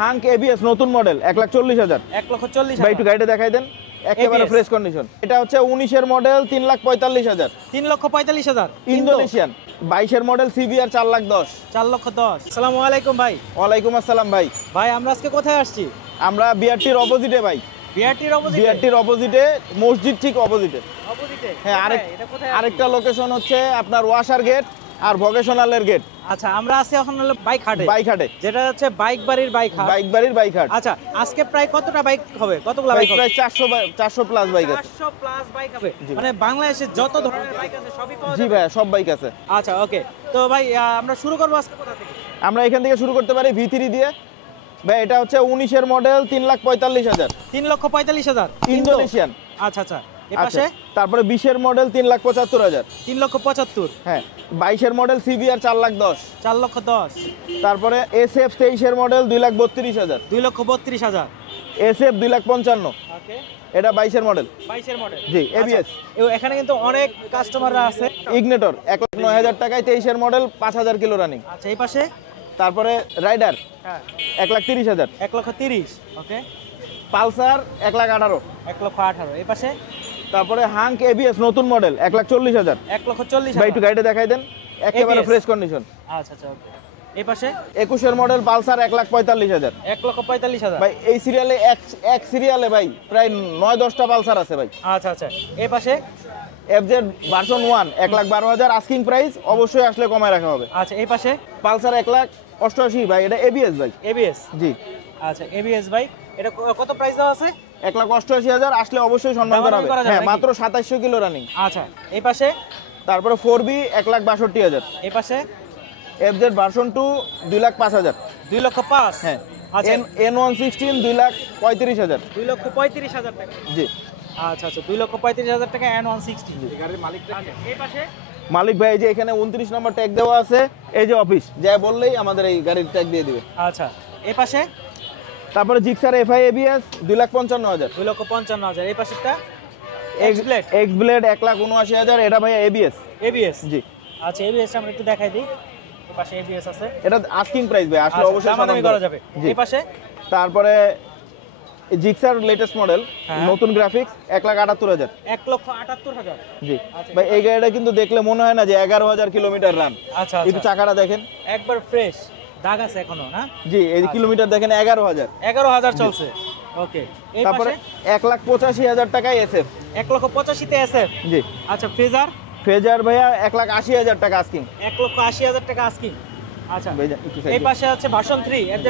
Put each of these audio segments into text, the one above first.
Hunk ABS নতুন model 1,40,000। 1,40,000 ভাই একটু গাড়িটা দেখাই দেন, একেবারে ফ্রেশ কন্ডিশন। এটা হচ্ছে 19-এর মডেল 3,45,000। 3,45,000 ইন্দোনেশিয়ান। 22-এর মডেল সিবিআর 4,10,000। 4,10,000। আসসালামু আলাইকুম ভাই। ওয়ালাইকুম আসসালাম ভাই। ভাই আমরা আজকে কোথায় আসছি? আমরা বিআরটির অপোজিটে ভাই। বিআরটির অপোজিটে, মসজিদ ঠিক অপোজিটে। হ্যাঁ, আরেকটা লোকেশন হচ্ছে আপনার ওয়াসার গেট আর ভোকেশনালের গেট। আচ্ছা, আমরা আছি এখন হলো বাইক হাটে, যেটা হচ্ছে বাইক বাড়ির বাইক হাট। আচ্ছা, আজকে প্রায় কতটা বাইক হবে? কতগুলো বাইক হবে? প্রায় 400 প্লাস বাইক আছে। 400 প্লাস বাইক হবে, মানে বাংলাদেশে যত ধরনের বাইক আছে সবই পাওয়া যাবে। জি ভাই, সব বাইক আছে। আচ্ছা, ওকে। তো ভাই আমরা শুরু করব আজকে কোথা থেকে? আমরা এখান থেকে শুরু করতে পারি V3 দিয়ে। ভাই এটা হচ্ছে 19-এর মডেল 3,45,000। 3,45,000 ইন্দোনেশিয়ান। আচ্ছা আচ্ছা, এই পাশে তারপরে 20-এর মডেল 3,75,000। 3,75,000। হ্যাঁ, 22-এর মডেল সিবিআর 4,10,000। 4,10,000। তারপরে SF 23-এর মডেল 2,32,000। 2,32,000। SF 2,55,000। ওকে, এটা 22-এর মডেল। 22-এর মডেল। জি, ABS। এখানে কিন্তু অনেক কাস্টমাররা আছে। ইগনিটর 1,09,000 টাকায় 23-এর মডেল 5,000 কিলো রানিং। আচ্ছা, এই পাশে তারপরে রাইডার হ্যাঁ 1,30,000। 1,30,000। ওকে, পালসার 1,18,000। 1,18,000। এই পাশে তারপরে হাঙ্ক এবিএস নতুন মডেল 1,40,000। 1,40,000। ভাই একটু গাড়িটা দেখাই দেন, একেবারে ফ্রেশ কন্ডিশন। আচ্ছা আচ্ছা, ওকে। এই পাশে 21-এর মডেল পালসার 1,45,000। 1,45,000। ভাই এই সিরিয়ালে এক সিরিয়ালে ভাই প্রায় 9-10টা পালসার আছে ভাই। আচ্ছা আচ্ছা, এই পাশে FZ ভার্সন 1 1,12,000 আস্কিং প্রাইস, অবশ্যই আসলে কমায় রাখা হবে। আচ্ছা, এই পাশে পালসার 1,88,000 ভাই, এটা ABS ভাই। ABS। জি। আচ্ছা, ABS বাইক, এটা কত প্রাইস দেওয়া আছে? 1,88,000 আসলে অবশ্যই সম্মান করা হবে। হ্যাঁ, মাত্র 2700 কিলো রানিং। আচ্ছা, এই পাশে তারপরে 4B 1,62,000। এই পাশে FZ ভার্সন 2 2,05,000। 2,05,000। হ্যাঁ। আচ্ছা, N116 2,35,000। 2,35,000 টাকা। জি। আচ্ছা আচ্ছা, 2,35,000 টাকা N116। গাড়ির মালিকটা। আচ্ছা, এই পাশে মালিক ভাই যে এখানে 29 নম্বর ট্যাগ দেওয়া আছে, এই যে অফিস, যা বললেই আমাদের এই গাড়ির ট্যাগ দিয়ে দিবে। আচ্ছা, এই পাশে তারপরে জিক্সার FI ABS 2,55,000। 2,55,000। এই পাশেরটা এক্স ব্লেড 1,79,000। এটা ভাই ABS। জি। আচ্ছা, ABS আমরা একটু দেখাই দিই। এই পাশে ABS আছে। এটা আস্কিং প্রাইস ভাই, আসলে অবশ্যই দামাদামি করা যাবে। এই পাশে তারপরে জিক্সার লেটেস্ট মডেল নতুন গ্রাফিক্স 1,78,000। 1,78,000। জি ভাই, এই গাড়িটা কিন্তু দেখলে মনে হয় না যে 11,000 কিলোমিটার রান। আচ্ছা, একটু চাকাটা দেখেন, একবার ফ্রেশ, দাগ আছে এখনো না? জি, এই কিলোমিটার দেখেন 11,000 চলছে। ওকে, এই তারপরে পাশে 1,85,000 টাকায় SF। 1,85,000 তে SF। জি। আচ্ছা, ফেজার ভাইয়া 1,80,000 টাকা আস্কিং। 1,80,000 টাকা আস্কিং। আচ্ছা, এই পাশে আছে ভার্সন 3, FZ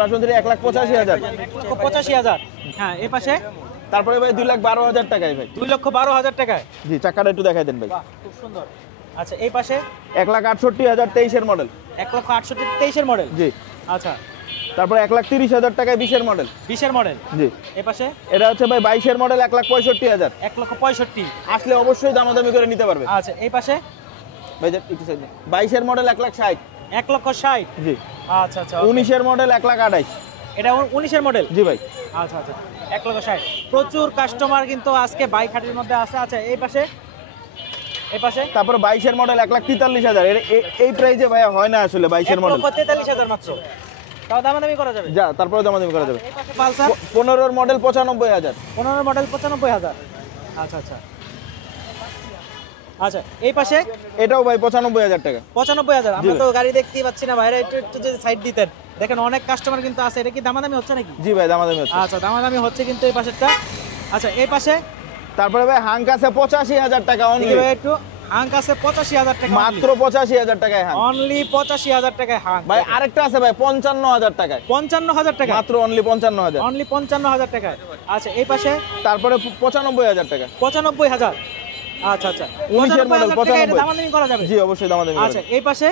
ভার্সন 3 1,85,000। 1,85,000। হ্যাঁ, এই পাশে তারপরে ভাই 2,12,000 টাকায় ভাই। 2,12,000 টাকায়। জি, চাকাটা একটু দেখাই দেন ভাই। বাহ, খুব সুন্দর। আচ্ছা, এই পাশে 1,68,000 23-এর মডেল। 1,68,000 23-এর মডেল। জি। আচ্ছা, তারপরে 1,30,000 টাকায় 20-এর মডেল। 20-এর মডেল। জি। এই পাশে এটা হচ্ছে ভাই 22-এর মডেল 1,65,000। 1,65,000। আসলে অবশ্যই দামাদামি করে নিতে পারবে। আচ্ছা, এই পাশে ভাই একটু সাইড 22-এর মডেল 1,60,000। 1,60,000। জি। আচ্ছা আচ্ছা, 19-এর মডেল 1,28,000। এটা 19-এর মডেল। জি ভাই। আচ্ছা আচ্ছা, 1,60,000। প্রচুর কাস্টমার কিন্তু আজকে বাইক হাটের মধ্যে আছে। আচ্ছা, এই পাশে তারপর 22-এর মডেল 1,43,000। এই প্রাইসে ভাই হয় না আসলে 22-এর মডেল। 1,43,000 মাত্র, তাও দামাদামি করা যাবে। যা, তারপরে দামাদামি করা যাবে। এই পাশে পালসার 15-এর মডেল 95,000। 15-এর মডেল 95,000। আচ্ছা আচ্ছা আচ্ছা, এই পাশে এটাও ভাই 95,000 টাকা। 95,000। আমরা তো গাড়ি দেখতেই পাচ্ছি না, ভাইরা একটু যদি সাইড দিতেন। দেখেন অনেক কাস্টমার কিন্তু আছে। এটা কি দামাদামি হচ্ছে নাকি? জি ভাই, দামাদামি হচ্ছে। আচ্ছা, দামাদামি হচ্ছে কিন্তু এই পাশেরটা। আচ্ছা, এই পাশে তারপরে ভাই হাঙ্ক আছে 85,000 টাকা অনলি। ভাই একটু হাঙ্ক আছে 85,000 টাকা, মাত্র 85,000 টাকায় হাঙ্ক। অনলি 85,000 টাকায় হাঙ্ক। ভাই আরেকটা আছে ভাই 55,000 টাকায়। 55,000 টাকা মাত্র অনলি 55,000। অনলি 55,000 টাকায়। আচ্ছা, এই পাশে তারপরে 95,000 টাকা। 95,000। আচ্ছা আচ্ছা, 19-এর মডেল 95,000। দামাদামি করা যাবে। জি, অবশ্যই দামাদামি করা আচ্ছা, যাবে। এই পাশে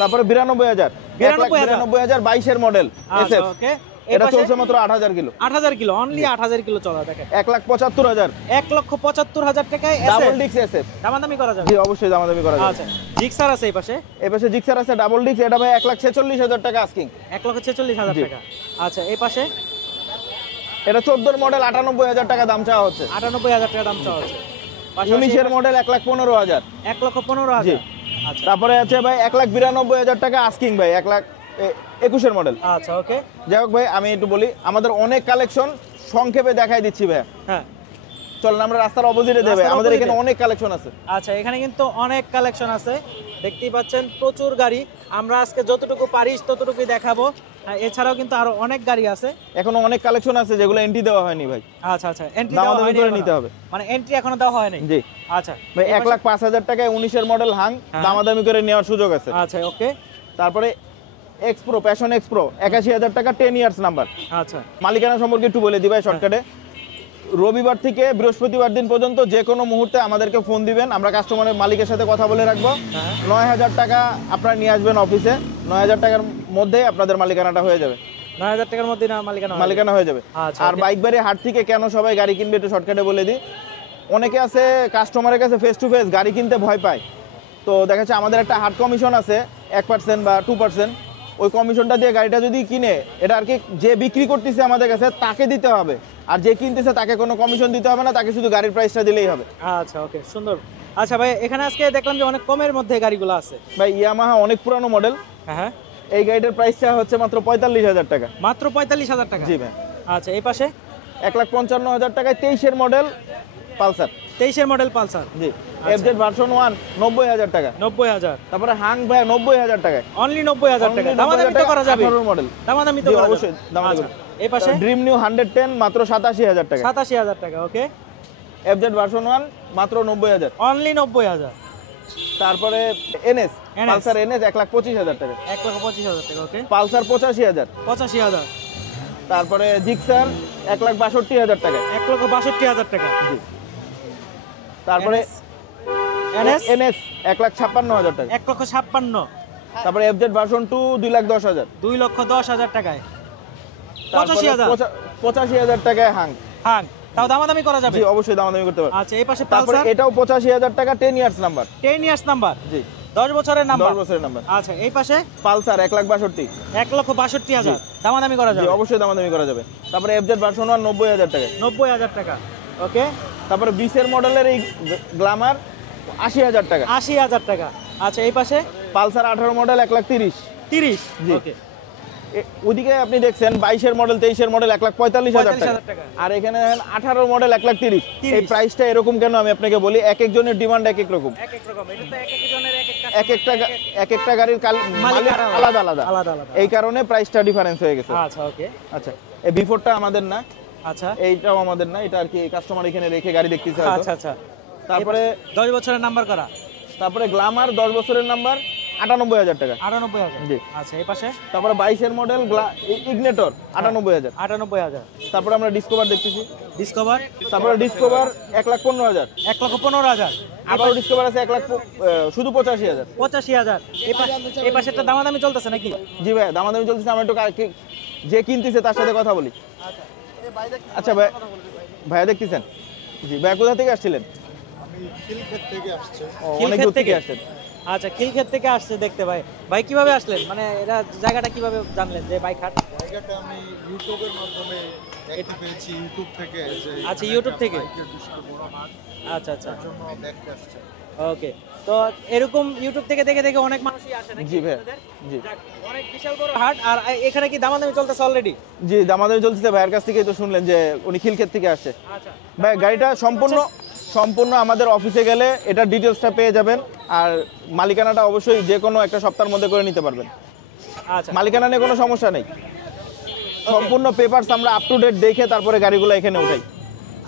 তারপরে 92,000। 1,92,000 22-এর মডেল SF। ওকে, এটা চলছে মাত্র 8,000 কিলো। 8,000 কিলো, অনলি 8,000 কিলো চলা। দেখেন 1,75,000। 1,75,000 টাকায় ডাবল ডিক্স SF। দামাদামি করা যাবে। জি, অবশ্যই দামাদামি করা যাবে। আচ্ছা, জিক্সার আছে এই পাশে। এই পাশে জিক্সার আছে ডাবল ডিক্স। এটা ভাই 1,46,000 টাকা আস্কিং। 1,46,000 টাকা। আচ্ছা, এই পাশে এটা 14-এর মডেল 98,000 টাকা দাম চাওয়া হচ্ছে। 98,000 টাকা দাম চাওয়া হচ্ছে। 19-এর মডেল 1,15,000। 1,15,000। আচ্ছা, তারপরে আছে ভাই 1,92,000 টাকা আস্কিং ভাই। 21-এর মডেল। আচ্ছা ওকে, যাই হোক ভাই আমি একটু বলি, আমাদের অনেক কালেকশন সংক্ষেপে দেখাই দিচ্ছি ভাই। হ্যাঁ চলেন আমরা রাস্তার অপোজিটে দেবে, আমাদের এখানে অনেক কালেকশন আছে। আচ্ছা এখানে কিন্তু অনেক কালেকশন আছে, দেখতেই পাচ্ছেন প্রচুর গাড়ি। আমরা আজকে যতটুকু পারি ততটুকুই দেখাবো, এছাড়াও কিন্তু আরো অনেক গাড়ি আছে, এখনো অনেক কালেকশন আছে যেগুলো এন্ট্রি দেওয়া হয়নি ভাই। আচ্ছা আচ্ছা, এন্ট্রি দেওয়া হয়নি, করে নিতে হবে, মানে এন্ট্রি এখনো দেওয়া হয়নি। জি আচ্ছা ভাই 1,05,000 টাকায় 19-এর মডেল হাং, দামাদামি করে নেওয়ার সুযোগ আছে। আচ্ছা ওকে, তারপরে এক্সপ্রো, প্যাশন এক্সপ্রো 81,000 টাকা, 10 ইয়ার্স নাম্বার। আচ্ছা মালিকানা সম্পর্কে একটু বলে দিই ভাই শর্টকাটে। রবিবার থেকে বৃহস্পতিবার দিন পর্যন্ত যে কোনো মুহূর্তে আমাদেরকে ফোন দিবেন, আমরা কাস্টমারের মালিকের সাথে কথা বলে রাখবো। 9,000 টাকা আপনারা নিয়ে আসবেন অফিসে, 9,000 টাকার মধ্যে আপনাদের মালিকানাটা হয়ে যাবে। 9,000 টাকার মধ্যে মালিকানা হয়ে যাবে। আর বাইক বাড়ি হাট থেকে কেন সবাই গাড়ি কিনবে একটু শর্টকাটে বলে দিই। অনেকে আছে কাস্টমারের কাছে ফেস টু ফেস গাড়ি কিনতে ভয় পায়, তো দেখা যাচ্ছে আমাদের একটা হাট কমিশন আছে 1% বা 2%, ওই কমিশনটা দিয়ে গাড়িটা যদি কিনে, এটা আর কি যে বিক্রি করতেছে আমাদের কাছে তাকে দিতে হবে, আর যে কিনতেছে তাকে কোনো কমিশন দিতে হবে না, তাকে শুধু গাড়ির প্রাইসটা দিলেই হবে। আচ্ছা ওকে, সুন্দর। আচ্ছা ভাই এখানে আজকে দেখলাম যে অনেক কমের মধ্যে গাড়িগুলো আছে ভাই। ইয়ামাহা অনেক পুরানো মডেল। হ্যাঁ, এই গাড়িটার প্রাইসটা হচ্ছে মাত্র 45,000 টাকা। মাত্র 45,000 টাকা? জি ভাই। আচ্ছা এই পাশে 1,55,000 টাকায় 23-এর মডেল পালসার। 23-এর মডেল পালসার, জি। এফজেড ভার্সন 1 90,000 টাকা। 90,000। তারপরে হাং ভাই 90,000 টাকায়, অনলি 90,000 টাকা। দামাদামি তো করা যাবে? 18 মডেল, দামাদামি তো করা যাবে অবশ্যই দামাদামি। এই পাশে ড্রিম নিউ 110 মাত্র 87,000 টাকা। 87,000 টাকা, ওকে। এফজেড ভার্সন 1 মাত্র 90,000, অনলি 90,000। তারপরে এনএস, পালসার এনএস 1,25,000 টাকা। 1,25,000 টাকা, ওকে। পালসার 85,000। 85,000। তারপরে জিক্সার 1,62,000 টাকা। 1,62,000 টাকা, জি। তারপরে এনএস 1,56,000 টাকা। 1,56,000। তারপরে এফজেড ভার্সন 2 2,10,000। 2,10,000 টাকায় 85,000। 85,000 টাকায় হাং। হাং, তাও দামাদামি করা যাবে? জি অবশ্যই দামাদামি করতে পারবেন। আচ্ছা এই পাশে তারপরে পালসার, এটাও 85,000 টাকা, 10 ইয়ার্স নাম্বার। 10 ইয়ার্স নাম্বার, জি। 10 বছরের নাম্বার। 10 বছরের নাম্বার। আচ্ছা এই পাশে পালসার 1,62,000। 1,62,000। দামাদামি করা জি যাবে? অবশ্যই দামাদামি করা যাবে। তারপরে এফজেড ভার্সন 1 90,000 টাকা। 90,000 টাকা, ওকে। তারপরে 20-এর মডেলের এই গ্ল্যামার 80,000 টাকা। 80,000 টাকা। আচ্ছা এই পাশে পালসার 18 মডেল 1,30,000। 30, জি। ওকে। ওদিকে আপনি দেখছেন 22-এর মডেল 23-এর মডেল 1,45,000 টাকা। আর এখানে 18 মডেল 1,30,000। এই প্রাইসটা এরকম কেন আমি আপনাকে বলি, এক একজনের ডিমান্ড এক এক রকম। এক এক রকম, এটা তো এক একজনের এক একটা গাড়ির মালিক আলাদা আলাদা, এই কারণে প্রাইসটা ডিফারেন্স হয়ে গেছে। আচ্ছা ওকে। আচ্ছা এই বিফোরটা আমাদের না, আচ্ছা এইটাও আমাদের না, এটা আর কি কাস্টমার এখানে রেখে গাড়ি দেখতেছে হয়তো। আচ্ছা আচ্ছা। তারপরে 10 বছরের নাম্বার করা। তারপরে গ্ল্যামার 10 বছরের নাম্বার 98,000 টাকা। 98,000, জি। আচ্ছা এই পাশে তারপরে 22-এর মডেল ইগনেটর 98,000। 98,000। তারপরে আমরা ডিসকভার দেখতেছি। ডিসকভার, তারপরে ডিসকভার 1,15,000। 1,15,000। আবারও ডিসকভার আছে 1 লাখ শুধু 85,000। 85,000। এই পাশেরটা দামাদামি চলতেছে নাকি? জি ভাই দামাদামি চলতেছে, আমরা একটু যে কিনতেছে তার সাথে কথা বলি। আচ্ছা ভাই, ভাইয়া দেখতেছেন? জি ভাইয়া কোথা থেকে আসছিলেন? আমি খিলক্ষেত থেকে আসছি। অনেক দূর থেকে আসছেন। আচ্ছা খিলক্ষেত থেকে আসছে দেখতে ভাই। ভাই কিভাবে আসলেন, মানে এটা জায়গাটা কিভাবে জানলেন যে বাইক হাট? জায়গাটা আমি ইউটিউবের মাধ্যমে দেখতে পেয়েছি, ইউটিউব থেকে। আচ্ছা ইউটিউব থেকে। বড় হাট, আচ্ছা আচ্ছা, তার জন্য দেখতে আসছে। ওকে। তো এরকম ইউটিউব থেকে দেখে দেখে অনেক মানুষই আসে নাকি? জি ভাই, জি। যাক, অনেক বিশাল বড় হাট। আর এখানে কি দামাদামি চলতেছে অলরেডি? জি দামাদামি চলতেছে, ভাইয়ের কাছ থেকেই তো শুনলেন যে উনি খিলক্ষেত থেকে আসছে। আচ্ছা ভাই গাড়িটা সম্পূর্ণ আমাদের অফিসে গেলে এটা ডিটেলসটা পেয়ে যাবেন, আর মালিকানাটা অবশ্যই যে কোনো একটা সপ্তাহের মধ্যে করে নিতে পারবেন। আচ্ছা মালিকানা নিয়ে কোনো সমস্যা নেই, সম্পূর্ণ পেপারস আমরা আপ টু ডেট দেখে তারপরে গাড়িগুলো এখানে উঠাই।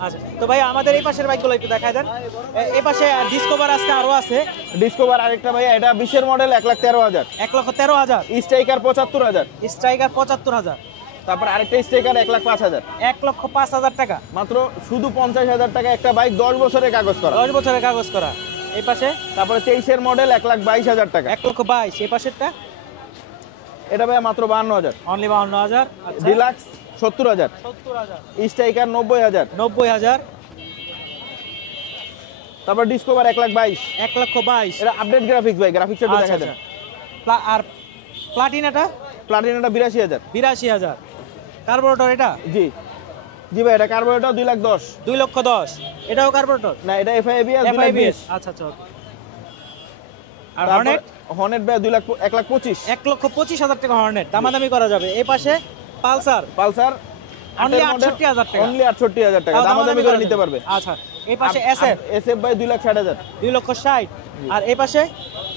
আচ্ছা তো ভাই আমাদের এই পাশের বাইকগুলো একটু দেখায় দেন। এই পাশে ডিসকভার আজকে আরো আছে। ডিসকভার আরেকটা ভাইয়া, এটা 20-এর মডেল 1,13,000। 1,13,000। স্ট্রাইকার 75,000। স্ট্রাইকার 75,000। তারপর আরেকটা স্ট্রাইকার 1,05,000। 1,05,000 টাকা। মাত্র শুধু 50,000 টাকা একটা বাইক, 10 বছরের কাগজ করা। 10 বছরের কাগজ করা। এই পাশে তারপরে 23-এর মডেল 1,22,000 টাকা। 1,22,000। এই পাশেরটা এটা ভাইয়া মাত্র 52,000। অনলি 52,000। আচ্ছা ডিলাক্স 70,000। 70,000। স্ট্রাইকার 90,000। 90,000। তারপর ডিসকভার 1,22,000। 1,22,000। এটা আপডেট গ্রাফিক্স ভাই, গ্রাফিক্সটা একটু আচ্ছা দেখা দেন। আর প্লাটিনাটা? প্লাটিনাটা 82,000। 82,000। কার্বোরেটর এটা? জি জি ভাই, এটা কার্বোরেটর 2,10,000। 2,10,000। এটাও কার্বোরেটর? না এটা এফআইবিএস 2,20,000। আচ্ছা আচ্ছা, ওকে। আর হর্নেট হর্নেট ভাই 1,25,000 1,25,000 টাকা হর্নেট, দামাদামি করা যাবে। এই পাশে পালসার পালসার অনলি 68,000 টাকা, অনলি 68,000 টাকা দামাদামি করে নিতে পারবে। আচ্ছা এই পাশে এসএফ এসএফ ভাই 2,60,000 2,60,000। আর এই পাশে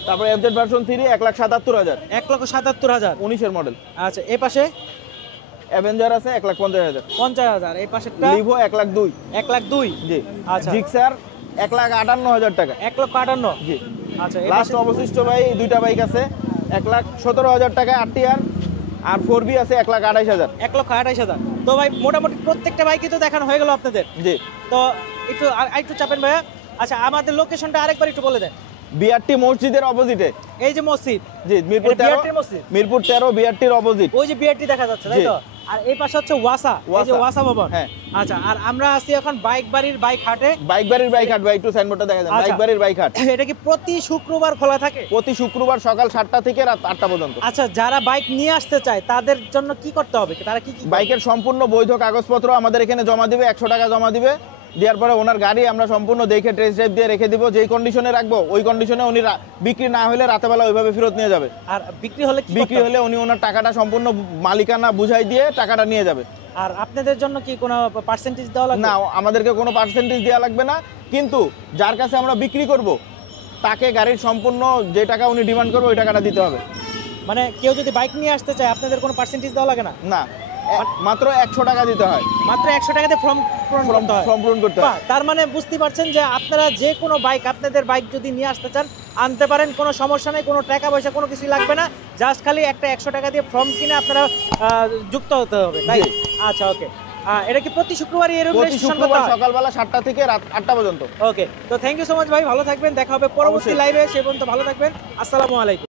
তারপরে এফজেড ভার্সন 3 1,77,000 1,77,000 19 এর মডেল। আচ্ছা এই পাশে অ্যাভেঞ্জার আছে 1,50,000 50,000। এই পাশেরটা লিভো 1,02,000 1,02,000। জি। আচ্ছা জিক্সার 1,58,000 টাকা 1,58,000। জি। আচ্ছা এই লাস্ট পাশে অবশিষ্ট ভাই দুইটা বাইক আছে 1,17,000 টাকা 8 আর 4B আছে 1,28,000 1,28,000। তো ভাই মোটামুটি প্রত্যেকটা বাইকই তো দেখানো হয়ে গেল আপনাদের। জি। তো একটু চাপেন ভাইয়া। আচ্ছা আমাদের লোকেশনটা আরেকবার একটু বলে দেন। বিআরটি মসজিদের অপোজিটে। এই যে মসজিদ, জি, মিরপুর এটা 13 BRT মসজিদ? মিরপুর 13 বিআরটির অপোজিট। ওই যে বিআরটি দেখা যাচ্ছে তাই জি। তো। আর এই পাশে হচ্ছে ওয়াসা, এই যে ওয়াসা। ওয়াসা ভবন। হ্যাঁ। আচ্ছা আর আমরা আছি এখন বাইক বাড়ির বাইক হাটে। বাইক বাড়ির বাইক হাট ভাই, একটু সাইনবোর্ডটা দেখা যায়। আচ্ছা। বাইক বাড়ির বাইক হাট এটা কি প্রতি শুক্রবার খোলা থাকে? প্রতি শুক্রবার সকাল 7টা থেকে রাত 8টা পর্যন্ত। আচ্ছা যারা বাইক নিয়ে আসতে চায় তাদের জন্য কি করতে হবে, তারা কি কি বাইকের সম্পূর্ণ বৈধ কাগজপত্র আমাদের এখানে জমা দিবে, 100 টাকা জমা দিবে। দেওয়ার পরে ওনার গাড়ি আমরা সম্পূর্ণ দেখে টেস্ট ড্রাইভ দিয়ে রেখে দিব। যেই কন্ডিশনে রাখবো ওই কন্ডিশনে উনি বিক্রি না হলে রাতেবেলা ওইভাবে ফেরত নিয়ে যাবে। আর বিক্রি হলে কি বিক্রি করতে হবে? হলে উনি ওনার টাকাটা সম্পূর্ণ মালিকানা বুঝাই দিয়ে টাকাটা নিয়ে যাবে। আর আপনাদের জন্য কি কোনো পার্সেন্টেজ দেওয়া লাগবে? না, আমাদেরকে কোনো পার্সেন্টেজ দেওয়া লাগবে না, কিন্তু যার কাছে আমরা বিক্রি করব তাকে গাড়ির সম্পূর্ণ যে টাকা উনি ডিমান্ড করবে ওই টাকাটা দিতে হবে। মানে কেউ যদি বাইক নিয়ে আসতে চায় আপনাদের কোনো পার্সেন্টেজ দেওয়া লাগে না? না, মাত্র 100 টাকা দিতে হয়। মাত্র 100 টাকাতে ফর্ম পূরণ করতে হয়। ফর্ম পূরণ করতে হয়। বাহ, তার মানে বুঝতে পারছেন যে আপনারা যে কোনো বাইক, আপনাদের বাইক যদি নিয়ে আসতে চান আনতে পারেন, কোনো সমস্যা নেই, কোনো টাকা পয়সা কোনো কিছু লাগবে না। জাস্ট খালি একটা 100 টাকা দিয়ে ফর্ম কিনে আপনারা যুক্ত হতে হবে, তাই? জি। আচ্ছা ওকে। এটা কি প্রতি শুক্রবারই এরকম প্রতি রেজিস্ট্রেশন করতে শুক্রবার হয়? সকালবেলা 7টা থেকে রাত 8টা পর্যন্ত। ওকে, তো থ্যাংক ইউ সো মাচ ভাই, ভালো থাকবেন, দেখা হবে পরবর্তী অবশ্যই। লাইভে। সে পর্যন্ত ভালো থাকবেন, আসসালামু আলাইকুম।